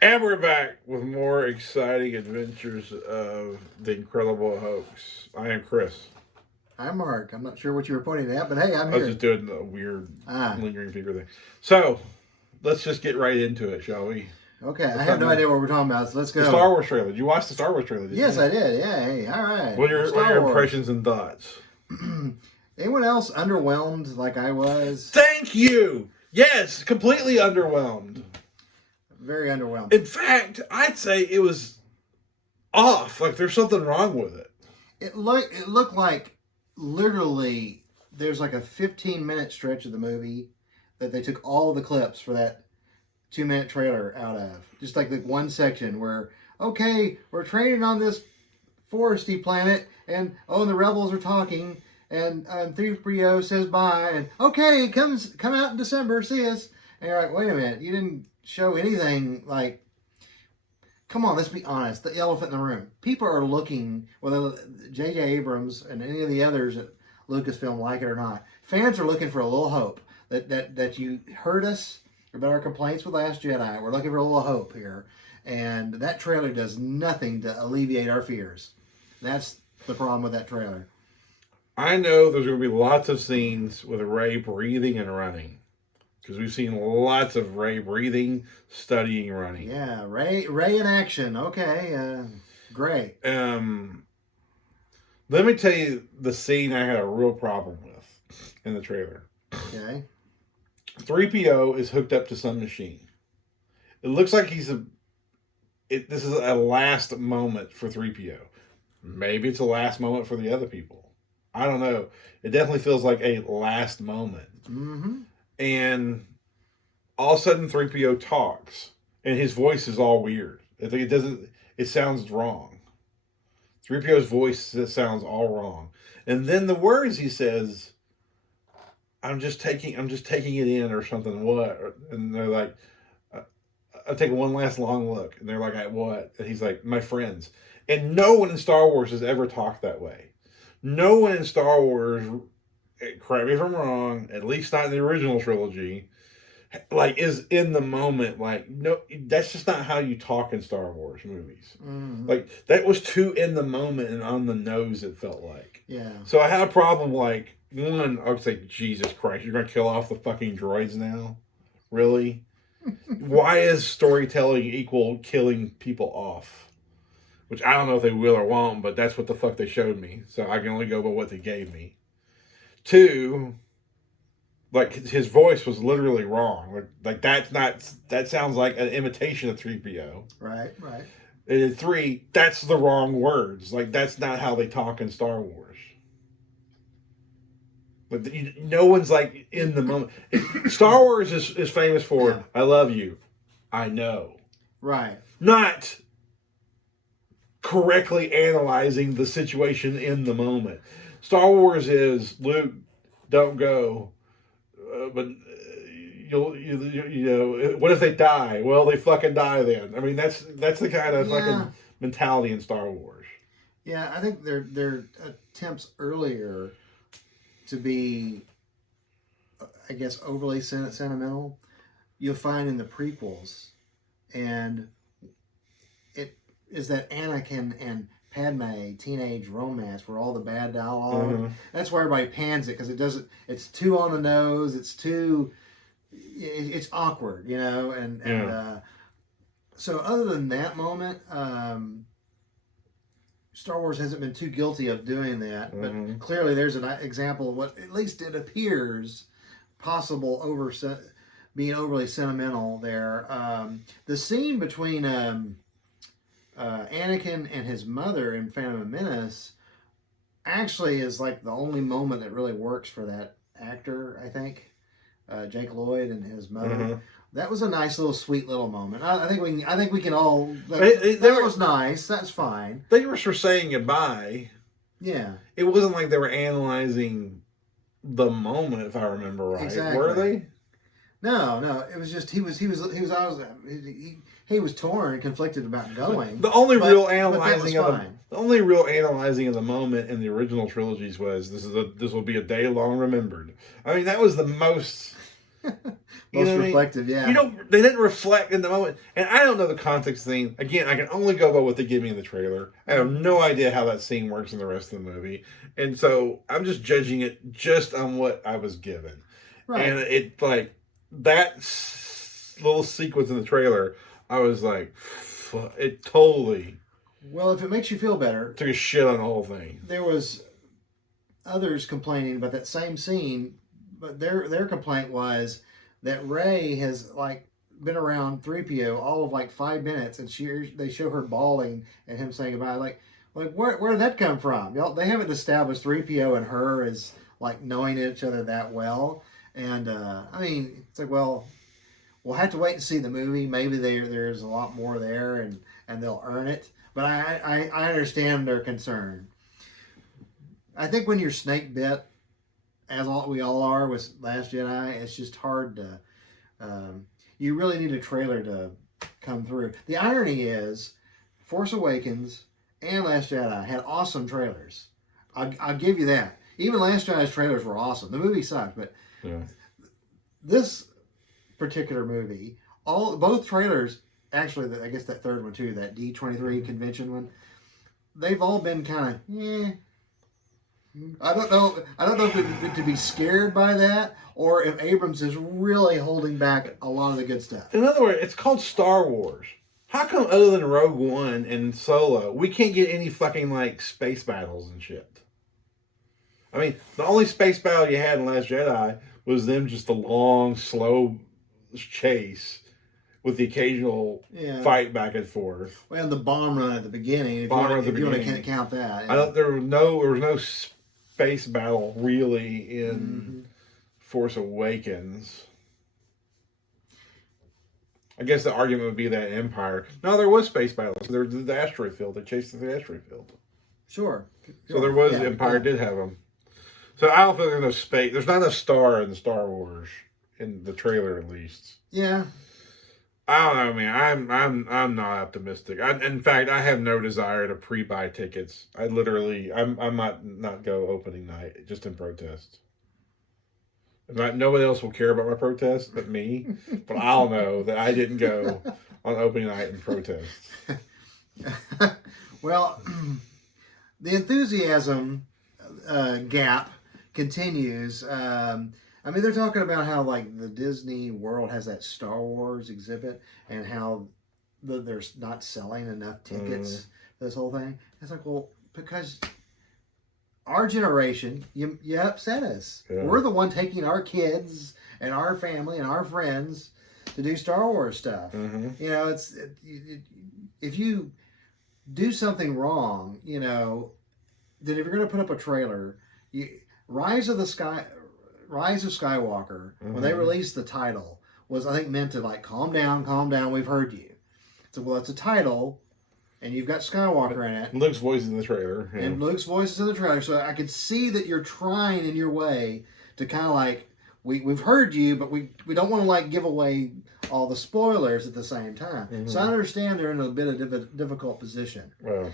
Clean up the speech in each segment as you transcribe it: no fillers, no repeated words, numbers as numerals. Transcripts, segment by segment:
And we're back with more exciting adventures of the incredible Hokes. I am Chris. I'm Mark. I'm not sure what you were pointing at, but hey, I'm I was here. just doing a weird Ah, lingering finger thing. So, let's just get right into it, shall we? okay. I Let's have not no move. idea what we're talking about, so let's The go. Star Wars trailer. Did you watch the Star Wars trailer? Didn't Yes, you? I did. Yeah, hey, all right. What are Star your Wars. impressions and thoughts? Anyone else underwhelmed like I was? Thank you. Yes, completely underwhelmed. Very underwhelmed. In fact, I'd say it was off. Like there's something wrong with it. It looked like literally there's like a 15-minute stretch of the movie that they took all the clips for that 2-minute trailer out of. Just like the one section where, okay, we're training on this foresty planet, and the rebels are talking, and 3PO says bye, and okay, come out in December, see us. And you're like, wait a minute, you didn't show anything like. Come on, let's be honest. The elephant in the room. People are looking, whether J.J. Abrams and any of the others at Lucasfilm like it or not. Fans are looking for a little hope that you heard us about our complaints with Last Jedi. We're looking for a little hope here, and that trailer does nothing to alleviate our fears. That's the problem with that trailer. I know there's going to be lots of scenes with Rey breathing and running. Because we've seen lots of Rey breathing, studying, running. Yeah, Rey in action. Okay, great. Let me tell you the scene I had a real problem with in the trailer. Okay. 3PO is hooked up to some machine. It looks like this is a last moment for 3PO. Maybe it's a last moment for the other people. I don't know. It definitely feels like a last moment. Mm-hmm. And all of a sudden 3PO talks and his voice is all weird. It sounds wrong. 3PO's voice sounds all wrong. And then the words he says, I'm just taking it in or something. What? And they're like, I'm taking one last long look. And they're like, at what? And he's like, my friends. And no one in Star Wars has ever talked that way. No one in Star Wars, correct me if I'm wrong, at least not in the original trilogy, like is in the moment. Like, no, that's just not how you talk in Star Wars movies. Mm-hmm. Like, that was too in the moment and on the nose, it felt like. Yeah. So I had a problem, like, one, I was like, Jesus Christ, you're going to kill off the fucking droids now? Really? Why is storytelling equal killing people off? Which I don't know if they will or won't, but that's what the fuck they showed me. So I can only go by what they gave me. Two, like his voice was literally wrong. Like that sounds like an imitation of 3PO. Right, right. And three, that's the wrong words. Like that's not how they talk in Star Wars. But no one's like in the moment. Star Wars is famous for Yeah. I love you, I know. Right. Not correctly analyzing the situation in the moment. Star Wars is Luke, don't go, but you know what if they die? Well, they fucking die then. I mean that's the kind of fucking mentality in Star Wars. Yeah, I think their attempts earlier to be, I guess, overly sentimental, you'll find in the prequels, and it is that Anakin and Padme teenage romance where all the bad dialogue. Mm-hmm. That's why everybody pans it because it doesn't. It's too on the nose. It's too. It's awkward, you know, and so other than that moment, Star Wars hasn't been too guilty of doing that, but clearly there's an example of what at least it appears possible being overly sentimental there. The scene between Anakin and his mother in Phantom Menace actually is like the only moment that really works for that actor, I think. Jake Lloyd and his mother. Mm-hmm. That was a nice little sweet little moment. I think we can all. That was nice. That's fine. They were saying goodbye. Yeah. It wasn't like they were analyzing the moment, if I remember right. Exactly. Were they? No. It was just he was torn and conflicted about going. The only real analyzing of the moment in the original trilogies was this will be a day long remembered. I mean, that was the most You Most know what I mean? reflective, yeah. You don't. They didn't reflect in the moment, and I don't know the context thing. Again, I can only go by what they give me in the trailer. I have no idea how that scene works in the rest of the movie, and so I'm just judging it just on what I was given. Right. And it like that little sequence in the trailer, I was like, it totally Well, if it makes you feel better, took a shit on the whole thing. there was others complaining about that same scene, but their complaint was that Ray has like been around 3PO all of like 5 minutes, and they show her bawling and him saying goodbye. Like where did that come from? Y'all, they haven't established 3PO and her as like knowing each other that well, and I mean it's like, well, we'll have to wait and see the movie. Maybe there's a lot more there, and they'll earn it. But I understand their concern. I think when you're snake bit, we all are with Last Jedi, it's just hard to. You really need a trailer to come through. The irony is, Force Awakens and Last Jedi had awesome trailers. I'll give you that. Even Last Jedi's trailers were awesome. The movie sucked, but Yeah. this particular movie, both trailers, actually, I guess that third one too, that D23 convention one, they've all been kind of, yeah. I don't know if to be scared by that or if Abrams is really holding back a lot of the good stuff. In other words, it's called Star Wars. How come other than Rogue One and Solo, we can't get any fucking like space battles and shit? I mean, the only space battle you had in Last Jedi was them just a long, slow chase with the occasional fight back and forth. Well, and the bomb run at the beginning, if you want to count that. Yeah. I don't. There was no space battle really in Force Awakens. I guess the argument would be that Empire. No, there was space battles. There was the asteroid field. They chased through the asteroid field. Sure. So there was Empire did have them. So I don't think there's no space. There's not enough star in Star Wars in the trailer, at least. Yeah. I don't know, man. I'm not optimistic. In fact, I have no desire to pre-buy tickets. I might not go opening night just in protest. Nobody else will care about my protest but me. But I'll know that I didn't go on opening night in protest. Well, the enthusiasm gap continues. I mean, they're talking about how like the Disney World has that Star Wars exhibit and how they're not selling enough tickets. This whole thing. It's like, well, because our generation, you upset us. Yeah. We're the one taking our kids and our family and our friends to do Star Wars stuff. Mm-hmm. You know, if you do something wrong, you know, then if you're going to put up a trailer, Rise of Skywalker, when they released the title, was, I think, meant to like, calm down, we've heard you. So, well, it's a title, and you've got Skywalker in it. Luke's voice is in the trailer. Yeah. And Luke's voice is in the trailer, so I could see that you're trying in your way to kind of like, we've heard you, but we don't want to like give away all the spoilers at the same time. Mm-hmm. So I understand they're in a bit of a difficult position. Well.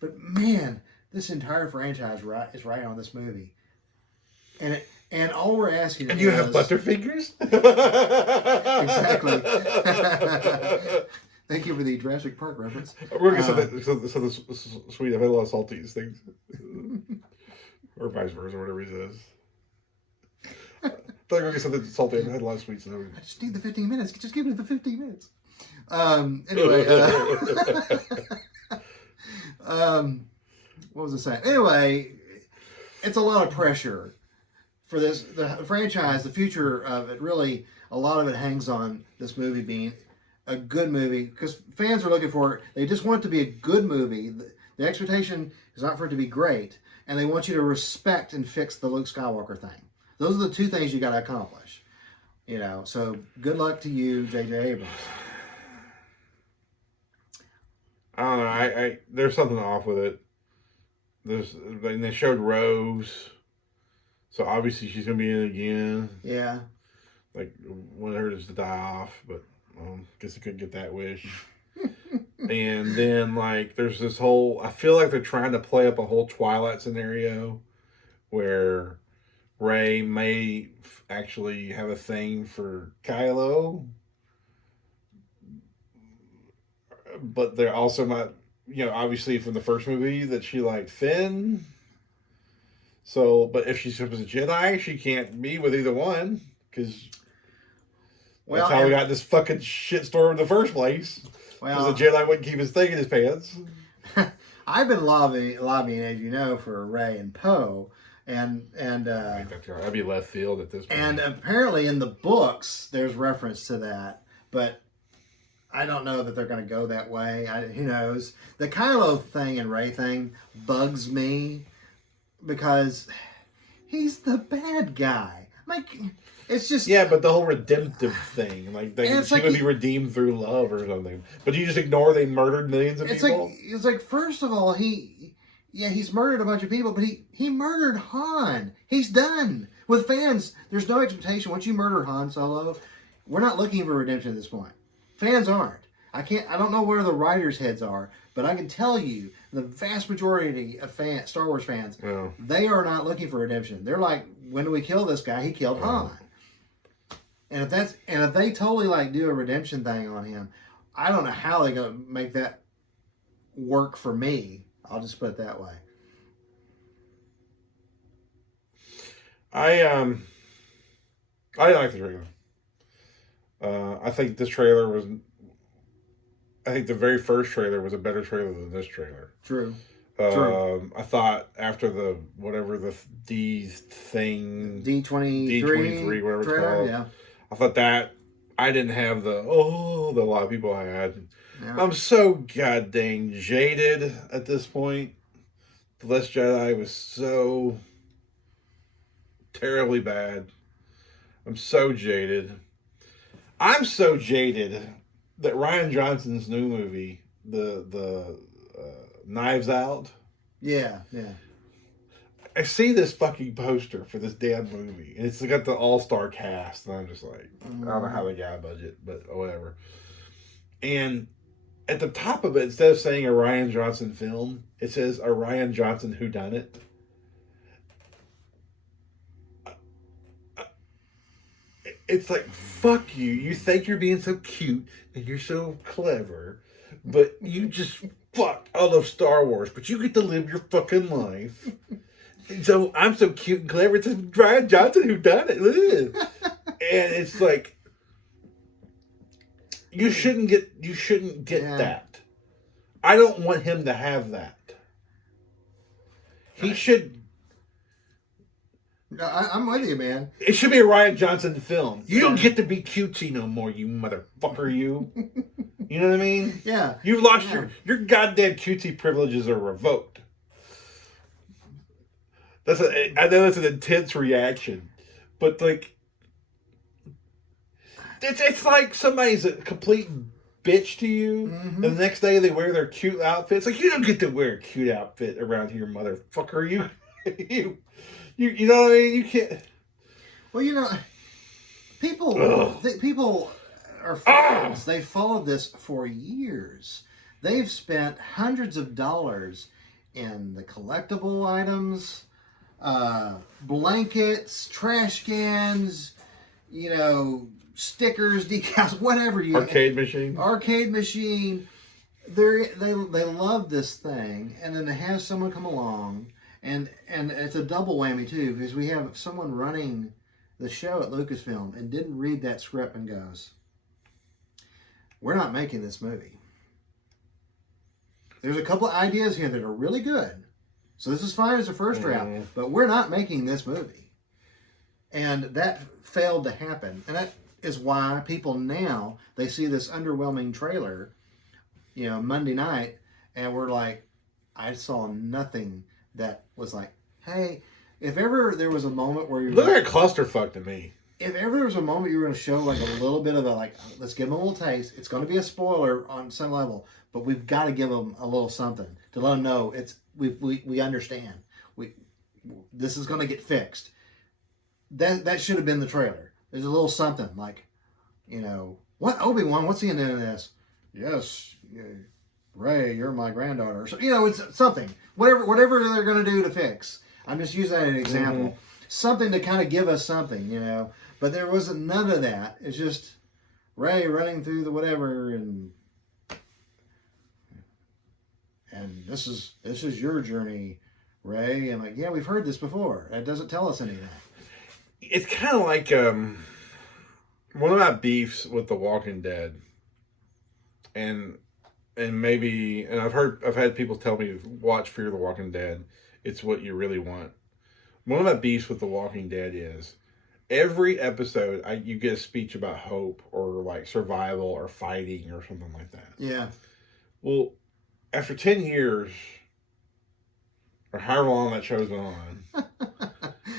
But man, this entire franchise is right on this movie, and all we're asking. And you have Butterfingers? Exactly. Thank you for the Jurassic Park reference. We're gonna say sweet. I've had a lot of salty things, or vice versa, whatever he says. I thought we were gonna say something salty. I've had a lot of sweets. So. I just need the 15 minutes. Just give me the 15 minutes. Anyway. What was I saying? Anyway, it's a lot of pressure for the franchise. The future of it, really, a lot of it hangs on this movie being a good movie, because fans are looking for it. They just want it to be a good movie. The expectation is not for it to be great, and they want you to respect and fix the Luke Skywalker thing. Those are the two things you got to accomplish. You know, so good luck to you, J.J. Abrams. I don't know. I there's something off with it. They showed Rose, so obviously she's gonna be in it again. Yeah. Like, wanted her just to die off, but guess I couldn't get that wish. And then like there's this whole. I feel like they're trying to play up a whole Twilight scenario, where Rey may actually have a thing for Kylo, but they're also not, obviously from the first movie that she liked Finn. So, but if she's a Jedi, she can't be with either one because that's how we got this fucking shitstorm in the first place. Because the Jedi wouldn't keep his thing in his pants. I've been lobbying, as you know, for Rey and Poe, and that'd be left field at this point. And apparently, in the books, there's reference to that, but I don't know that they're going to go that way. Who knows? The Kylo thing and Rey thing bugs me because he's the bad guy. Like, it's just... Yeah, but the whole redemptive thing, he would be redeemed through love or something. But you just ignore they murdered millions of people? It's like, first of all, he's murdered a bunch of people, but he murdered Han. He's done. With fans, there's no expectation. Once you murder Han Solo, we're not looking for redemption at this point. Fans aren't. I don't know where the writers' heads are, but I can tell you the vast majority of Star Wars fans, they are not looking for redemption. They're like, when do we kill this guy? He killed Han. And if they totally do a redemption thing on him, I don't know how they're gonna make that work for me. I'll just put it that way. I like the trailer. I think this trailer was. I think the very first trailer was a better trailer than this trailer. True. I thought after the D23, whatever it's called. Yeah. I thought that I didn't have that a lot of people had. Yeah. I'm so goddamn jaded at this point. The Last Jedi was so terribly bad. I'm so jaded. I'm so jaded that Rian Johnson's new movie, the Knives Out. Yeah. I see this fucking poster for this damn movie, and it's got the all-star cast, and I'm just like, I don't know how they got a budget, but whatever. And at the top of it, instead of saying a Rian Johnson film, it says a Rian Johnson whodunit. It's like, fuck you. You think you're being so cute and you're so clever, but you just fuck all of Star Wars, but you get to live your fucking life. And so I'm so cute and clever. It's Rian Johnson who done it. And it's like, you shouldn't get that. I don't want him to have that. He should. No, I'm with you, man. It should be a Rian Johnson film. You don't get to be cutesy no more, you motherfucker, you. You know what I mean? Yeah. You've lost your goddamn cutesy privileges are revoked. I know that's an intense reaction, but it's like somebody's a complete bitch to you, and the next day they wear their cute outfits. Like, you don't get to wear a cute outfit around here, motherfucker. You know what I mean? You can't. Well, people are fans. They've followed this for years. They've spent hundreds of dollars in the collectible items, blankets, trash cans, stickers, decals, whatever you arcade machine. They love this thing, and then to have someone come along, and it's a double whammy too, because we have someone running the show at Lucasfilm and didn't read that script and goes, "We're not making this movie. There's a couple of ideas here that are really good, so this is fine as a first draft, but we're not making this movie." And that failed to happen, and that is why people now, they see this underwhelming trailer, Monday night, and we're like, I saw nothing that was like, hey, if ever there was a moment where you look like a clusterfuck to me. If ever there was a moment you were going to show like a little bit of let's give them a little taste. It's going to be a spoiler on some level, but we've got to give them a little something to let them know we understand. This is going to get fixed. That should have been the trailer. There's a little something like, what, Obi-Wan, what's he in this? Yes, Rey, you're my granddaughter. So, it's something. Whatever they're going to do to fix. I'm just using that as an example. something to kind of give us something, you know. But there wasn't none of that. It's just Ray running through the whatever, and this is your journey, Ray. And like, yeah, we've heard this before. That doesn't tell us anything. It's kind of like one of my beefs with The Walking Dead, and maybe, and I've had people tell me watch Fear the Walking Dead. It's what you really want. One of my beefs with The Walking Dead is every episode you get a speech about hope or like survival or fighting or something like that. Yeah. Well, after 10 years or however long that show's been on,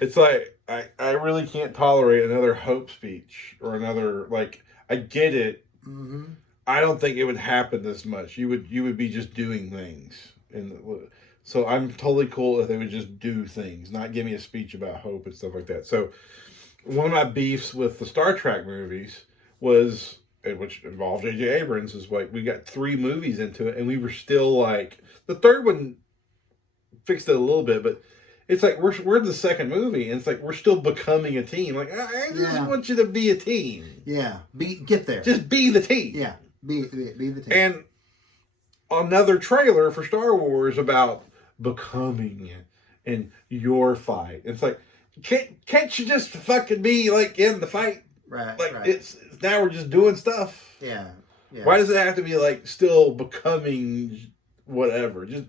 it's like I really can't tolerate another hope speech or another, like, I get it. Mm-hmm. I don't think it would happen this much. You would be just doing things, and so I'm totally cool if they would just do things, not give me a speech about hope and stuff like that. So one of my beefs with the Star Trek movies was, which involved J.J. Abrams, is like we got 3 movies into it and we were still like, the third one fixed it a little bit, but it's like we're in the second movie and it's like we're still becoming a team. Like, I just want you to be a team. Yeah, get there. Just be the team. Yeah, be the team. And another trailer for Star Wars about becoming and your fight. It's like, can't you just fucking be like in the fight? Right. Like, right. it's now we're just doing stuff. Yeah. Why does it have to be like still becoming whatever? Just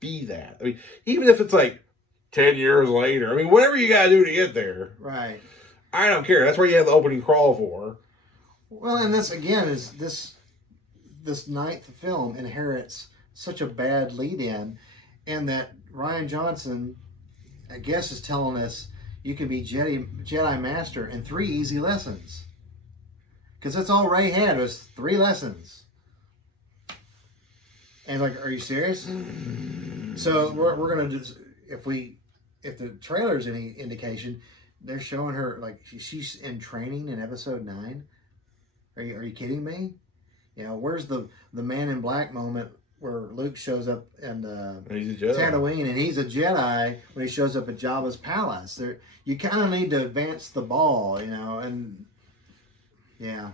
be that. I mean, even if it's like 10 years later. I mean, whatever you got to do to get there. Right. I don't care. That's what you have the opening crawl for. Well, and this, again, is this 9th film inherits such a bad lead-in, and that Rian Johnson, I guess, is telling us you can be Jedi Master in 3 easy lessons. Because that's all Ray had was 3 lessons. And like, are you serious? So we're gonna do, if the trailer's any indication, they're showing her like she's in training in episode 9. Are you kidding me? You know, where's the Man in Black moment where Luke shows up in Tatooine and he's a Jedi when he shows up at Jabba's palace? You kind of need to advance the ball, you know, and yeah.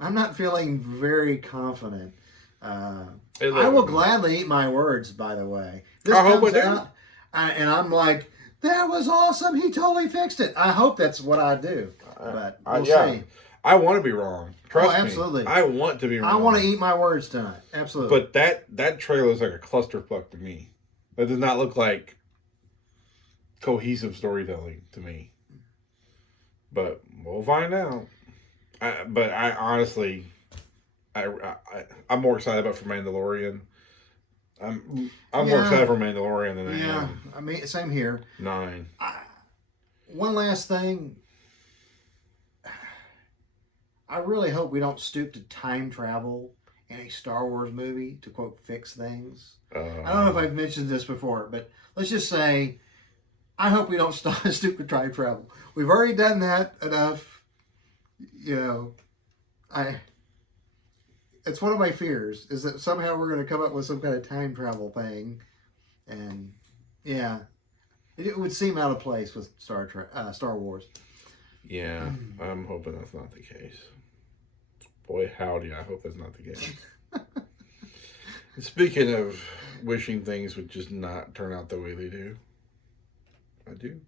I'm not feeling very confident. I will gladly eat my words, by the way. This comes out, and I'm like, that was awesome. He totally fixed it. I hope that's what I do. But we'll see. I want to be wrong. Trust me. Absolutely. I want to be wrong. I want to eat my words tonight. Absolutely. But that trailer is like a clusterfuck to me. That does not look like cohesive storytelling to me. But we'll find out. But I honestly, I'm more excited about for Mandalorian. I'm more excited for Mandalorian than I am. Yeah, I mean, same here. 9. One last thing. I really hope we don't stoop to time travel in a Star Wars movie to, quote, fix things. I don't know if I've mentioned this before, but let's just say I hope we don't stoop to time travel. We've already done that enough. You know, it's one of my fears is that somehow we're going to come up with some kind of time travel thing. And, yeah, it would seem out of place with Star Wars. Yeah, I'm hoping that's not the case. Boy, howdy, I hope that's not the case. And speaking of wishing things would just not turn out the way they do, I do.